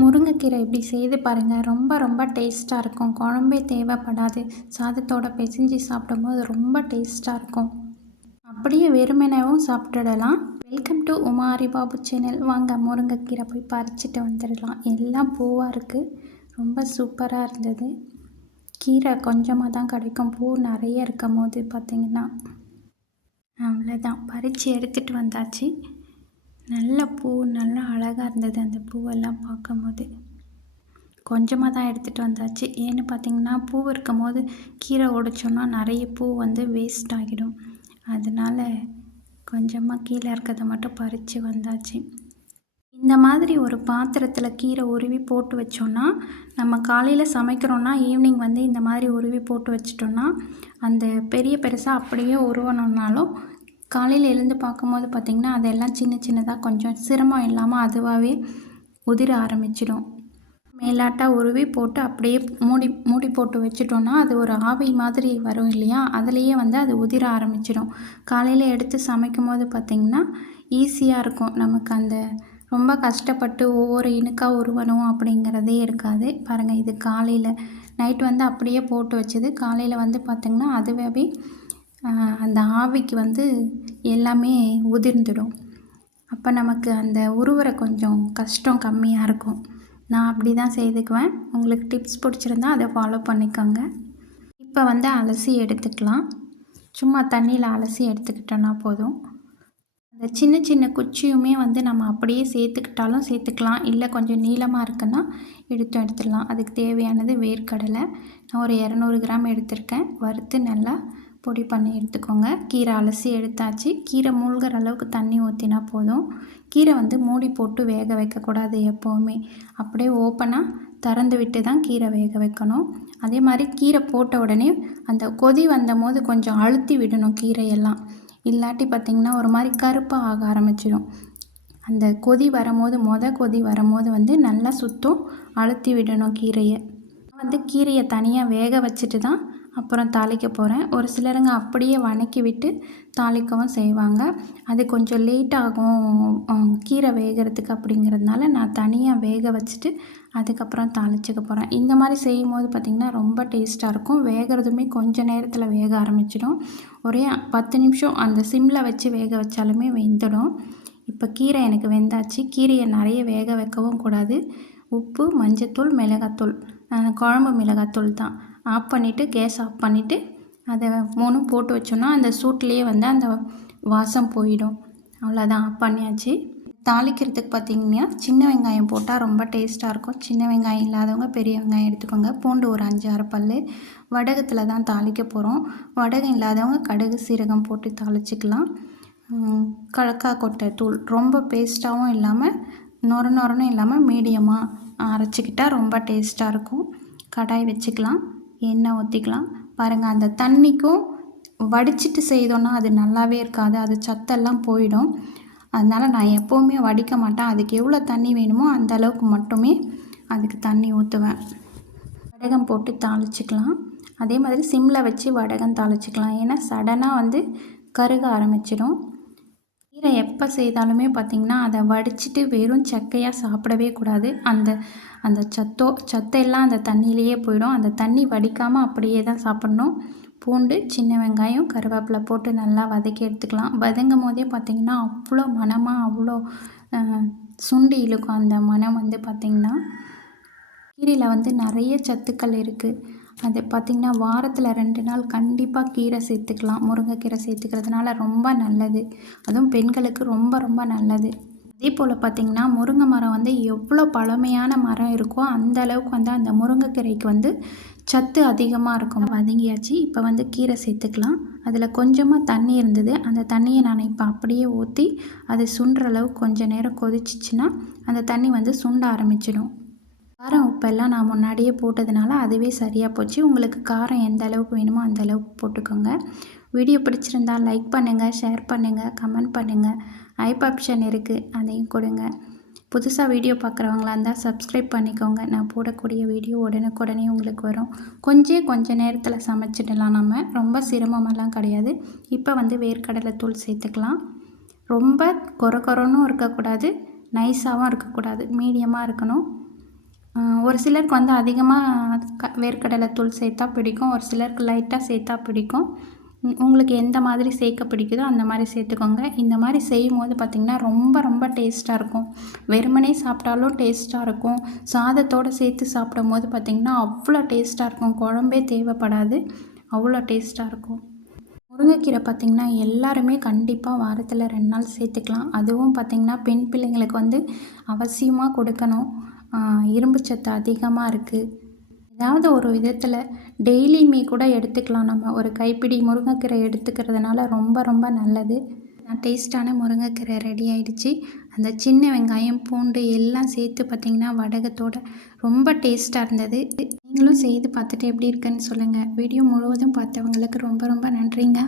முருங்கைக்கீரை இப்படி செய்து பாருங்கள். ரொம்ப ரொம்ப டேஸ்ட்டாக இருக்கும். குழம்பே தேவைப்படாது. சாதத்தோட பிசைஞ்சு சாப்பிடும்போது ரொம்ப டேஸ்ட்டாக இருக்கும். அப்படியே வெறுமனவும் சாப்பிட்டுடலாம். Welcome to Umari Babu channel. வாங்க முருங்கைக்கீரை போய் பறிச்சுட்டு வந்துடலாம். எல்லாம் பூவாக இருக்குது. ரொம்ப சூப்பராக இருந்தது. கீரை கொஞ்சமாக தான் கிடைக்கும். பூ நிறைய இருக்கும் போது பார்த்திங்கன்னா அவ்வளோதான். பறித்து எடுத்துகிட்டு வந்தாச்சு. நல்ல பூ, நல்லா அழகாக இருந்தது. அந்த பூவெல்லாம் பார்க்கும்போது கொஞ்சமாக தான் எடுத்துகிட்டு வந்தாச்சு. ஏன்னு பார்த்திங்கன்னா பூ இருக்கும் போது கீரை உடைச்சோன்னா நிறைய பூ வந்து வேஸ்ட் ஆகிடும். அதனால் கொஞ்சமாக கீழே இருக்கிறத மட்டும் பறித்து வந்தாச்சு. இந்த மாதிரி ஒரு பாத்திரத்தில் கீரை உருவி போட்டு வச்சோன்னா, நம்ம காலையில் சமைக்கிறோன்னா ஈவினிங் வந்து இந்த மாதிரி உருவி போட்டு வச்சிட்டோன்னா, அந்த பெரிய பெருசாக அப்படியே உருவணுன்னாலும் காலையில் எழுந்து பார்க்கும்போது பார்த்திங்கன்னா அதெல்லாம் சின்ன சின்னதாக கொஞ்சம் சிரமம் இல்லாமல் அதுவாகவே உதிர ஆரம்பிச்சிடும். மேலாட்டாக உருவி போட்டு அப்படியே மூடி போட்டு வச்சிட்டோன்னா அது ஒரு ஆவி மாதிரி வரும் இல்லையா, அதுலேயே வந்து அது உதிர ஆரம்பிச்சிடும். காலையில் எடுத்து சமைக்கும் போது பார்த்திங்கன்னா ஈஸியாக இருக்கும். நமக்கு அந்த ரொம்ப கஷ்டப்பட்டு ஒவ்வொரு இனுக்காக உருவணும் அப்படிங்கிறதே இருக்காது. பாருங்கள், இது காலையில் நைட் வந்து அப்படியே போட்டு வச்சது. காலையில் வந்து பார்த்திங்கன்னா அதுவே அந்த ஆவிக்கு வந்து எல்லாமே உதிர்ந்துடும். அப்போ நமக்கு அந்த உருவுற கொஞ்சம் கஷ்டம் கம்மியாக இருக்கும். நான் அப்படி தான் செய்துக்குவேன். உங்களுக்கு டிப்ஸ் பிடிச்சிருந்தா அதை ஃபாலோ பண்ணிக்கோங்க. இப்போ வந்து அலசி எடுத்துக்கலாம். சும்மா தண்ணியில் அலசி எடுத்துக்கிட்டோன்னா போதும். அந்த சின்ன சின்ன குச்சியுமே வந்து நம்ம அப்படியே சேர்த்துக்கிட்டாலும் சேர்த்துக்கலாம். இல்லை கொஞ்சம் நீளமாக இருக்குன்னா எடுத்துடலாம். அதுக்கு தேவையானது வேர்க்கடலை. நான் ஒரு 200 கிராம் எடுத்திருக்கேன். வறுத்து நல்லா பொடி பண்ணி எடுத்துக்கோங்க. கீரை அலசி எடுத்தாச்சு. கீரை மூழ்கிற அளவுக்கு தண்ணி ஊற்றினா போதும். கீரை வந்து மூடி போட்டு வேக வைக்கக்கூடாது. எப்போவுமே அப்படியே ஓப்பனாக திறந்து விட்டு தான் கீரை வேக வைக்கணும். அதே மாதிரி கீரை போட்ட உடனே அந்த கொதி வந்தபோது கொஞ்சம் அழுத்தி விடணும் கீரையெல்லாம். இல்லாட்டி பார்த்திங்கன்னா ஒரு மாதிரி கருப்பாக ஆக ஆரம்பிச்சிடும். அந்த கொதி வரும்போது வந்து நல்லா சுத்தம் அழுத்தி விடணும் கீரையை. வந்து கீரையை தனியாக வேக வச்சுட்டு தான் அப்புறம் தாளிக்க போகிறேன். ஒரு சிலருங்க அப்படியே வதக்கி விட்டு தாளிக்கவும் செய்வாங்க. அது கொஞ்சம் லேட் ஆகும் கீரை வேகிறதுக்கு. அப்படிங்கிறதுனால நான் தனியாக வேக வச்சுட்டு அதுக்கப்புறம் தாளிச்சுக்க போகிறேன். இந்த மாதிரி செய்யும்போது பார்த்திங்கன்னா ரொம்ப டேஸ்ட்டாக இருக்கும். வேகிறதுமே கொஞ்சம் நேரத்தில் வேக ஆரம்பிச்சிடும். ஒரே 10 நிமிஷம் அந்த சிம்மில் வச்சு வேக வச்சாலுமே வெந்துடும். இப்போ கீரை எனக்கு வெந்தாச்சு. கீரையை நிறைய வேக வைக்கவும் கூடாது. உப்பு, மஞ்சத்தூள், மிளகாத்தூள், குழம்பு மிளகாத்தூள் தான். கேஸ் ஆஃப் பண்ணிவிட்டு அதை 3 போட்டு வச்சோன்னா அந்த சூட்லேயே வந்து அந்த வாசம் போயிடும். அவ்வளோதான், ஆஃப் பண்ணியாச்சு. தாளிக்கிறதுக்கு பார்த்திங்கன்னா சின்ன வெங்காயம் போட்டால் ரொம்ப டேஸ்ட்டாக இருக்கும். சின்ன வெங்காயம் இல்லாதவங்க பெரிய வெங்காயம் எடுத்துக்கோங்க. பூண்டு ஒரு 5-6 பல். வடகத்தில் தான் தாளிக்க போகிறோம். வடகம் இல்லாதவங்க கடுகு சீரகம் போட்டு தாளிச்சிக்கலாம். கலக்காய் கொட்டை தூள் ரொம்ப பேஸ்ட்டாகவும் இல்லாமல் நொரன்னு இல்லாமல் மீடியமாக அரைச்சிக்கிட்டால் ரொம்ப டேஸ்ட்டாக இருக்கும். கடாய் வச்சுக்கலாம். எண்ணெய் ஊற்றிக்கலாம். பாருங்கள், அந்த தண்ணிக்கும் வடிச்சிட்டு செய்தோன்னா அது நல்லாவே இருக்காது. அது சத்தெல்லாம் போயிடும். அதனால் நான் எப்போவுமே வடிக்க மாட்டேன். அதுக்கு எவ்வளோ தண்ணி வேணுமோ அந்த அளவுக்கு மட்டுமே அதுக்கு தண்ணி ஊற்றுவேன். வடகம் போட்டு தாளிச்சிக்கலாம். அதே மாதிரி சிம்மில் வச்சு வடகம் தாளிச்சிக்கலாம். ஏன்னா சடனாக வந்து கருக ஆரம்பிச்சிடும். கீரை எப்போ செய்தாலுமே பார்த்திங்கன்னா அதை வடிச்சிட்டு வெறும் சக்கையாக சாப்பிடவே கூடாது. அந்த சத்தையெல்லாம் அந்த தண்ணியிலேயே போயிடும். அந்த தண்ணி வடிக்காமல் அப்படியே தான் சாப்பிட்ணும். பூண்டு, சின்ன வெங்காயம், கருவேப்பிலை போட்டு நல்லா வதக்கி எடுத்துக்கலாம். வதங்கும் போதே பார்த்திங்கன்னா அவ்வளோ மணமாக அவ்வளோ சுண்டி இழுக்கும். அந்த மணம் வந்து பார்த்திங்கன்னா கீரையில் வந்து நிறைய சத்துக்கள் இருக்குது. அது பார்த்திங்கன்னா வாரத்தில் 2 நாள் கண்டிப்பாக கீரை சேர்த்துக்கலாம். முருங்கைக்கீரை சேர்த்துக்கிறதுனால ரொம்ப நல்லது. அதுவும் பெண்களுக்கு ரொம்ப ரொம்ப நல்லது. அதே போல் பார்த்திங்கன்னா முருங்கை மரம் வந்து எவ்வளோ பழமையான மரம் இருக்கோ அந்த அளவுக்கு வந்து அந்த முருங்கைக்கீரைக்கு வந்து சத்து அதிகமாக இருக்கும். வதங்கியாச்சு. இப்போ வந்து கீரை சேர்த்துக்கலாம். அதில் கொஞ்சமாக தண்ணி இருந்தது. அந்த தண்ணியை நான் இப்போ அப்படியே ஊற்றி அது சுண்டுற அளவுக்கு கொஞ்சம் நேரம் கொதிச்சிச்சின்னா அந்த தண்ணி வந்து சுண்ட ஆரம்பிச்சிடும். காரம் உப்பெல்லாம் நான் முன்னாடியே போட்டதுனால அதுவே சரியாக போச்சு. உங்களுக்கு காரம் எந்த அளவுக்கு வேணுமோ அந்த அளவுக்கு போட்டுக்கோங்க. வீடியோ பிடிச்சிருந்தால் லைக் பண்ணுங்கள், ஷேர் பண்ணுங்கள், கமெண்ட் பண்ணுங்கள். ஐப் ஆப்ஷன் இருக்குது, அதையும் கொடுங்க. புதுசாக வீடியோ பார்க்குறவங்களா இருந்தால் சப்ஸ்கிரைப் பண்ணிக்கோங்க. நான் போடக்கூடிய வீடியோ உடனுக்குடனே உங்களுக்கு வரும். கொஞ்ச நேரத்தில் சமைச்சிடலாம். நம்ம ரொம்ப சிரமமெல்லாம் கிடையாது. இப்போ வந்து வேர்க்கடலை தூள் சேர்த்துக்கலாம். ரொம்ப கொரன்னு இருக்கக்கூடாது, நைஸாகவும் இருக்கக்கூடாது, மீடியமாக இருக்கணும். ஒரு சிலருக்கு வந்து அதிகமாக வேர்க்கடலை தூள் சேர்த்தா பிடிக்கும். ஒரு சிலருக்கு லைட்டாக சேர்த்தா பிடிக்கும். உங்களுக்கு எந்த மாதிரி சேர்க்க பிடிக்குதோ அந்த மாதிரி சேர்த்துக்கோங்க. இந்த மாதிரி செய்யும்போது பார்த்திங்கன்னா ரொம்ப ரொம்ப டேஸ்ட்டாக இருக்கும். வெறுமனே சாப்பிட்டாலும் டேஸ்ட்டாக இருக்கும். சாதத்தோடு சேர்த்து சாப்பிடும்போது பார்த்திங்கன்னா அவ்வளோ டேஸ்ட்டாக இருக்கும். குழம்பே தேவைப்படாது. அவ்வளோ டேஸ்ட்டாக இருக்கும். முருங்கைக்கீரை பார்த்திங்கன்னா எல்லாருமே கண்டிப்பாக வாரத்தில் 2 நாள் சேர்த்துக்கலாம். அதுவும் பார்த்திங்கன்னா பெண் பிள்ளைங்களுக்கு வந்து அவசியமாக கொடுக்கணும். இரும்பு சத்து அதிகமாக இருக்குது. ஏதாவது ஒரு விதத்தில் டெய்லியுமே கூட எடுத்துக்கலாம். நம்ம ஒரு கைப்பிடி முருங்கைக்கீரை எடுத்துக்கிறதுனால ரொம்ப ரொம்ப நல்லது. டேஸ்ட்டான முருங்கைக்கீரை ரெடி ஆயிடுச்சு. அந்த சின்ன வெங்காயம், பூண்டு எல்லாம் சேர்த்து பார்த்திங்கன்னா வடகத்தோட ரொம்ப டேஸ்ட்டாக இருந்தது. நீங்களும் செய்து பார்த்துட்டு எப்படி இருக்குன்னு சொல்லுங்கள். வீடியோ முழுவதும் பார்த்தவங்களுக்கு ரொம்ப ரொம்ப நன்றிங்க.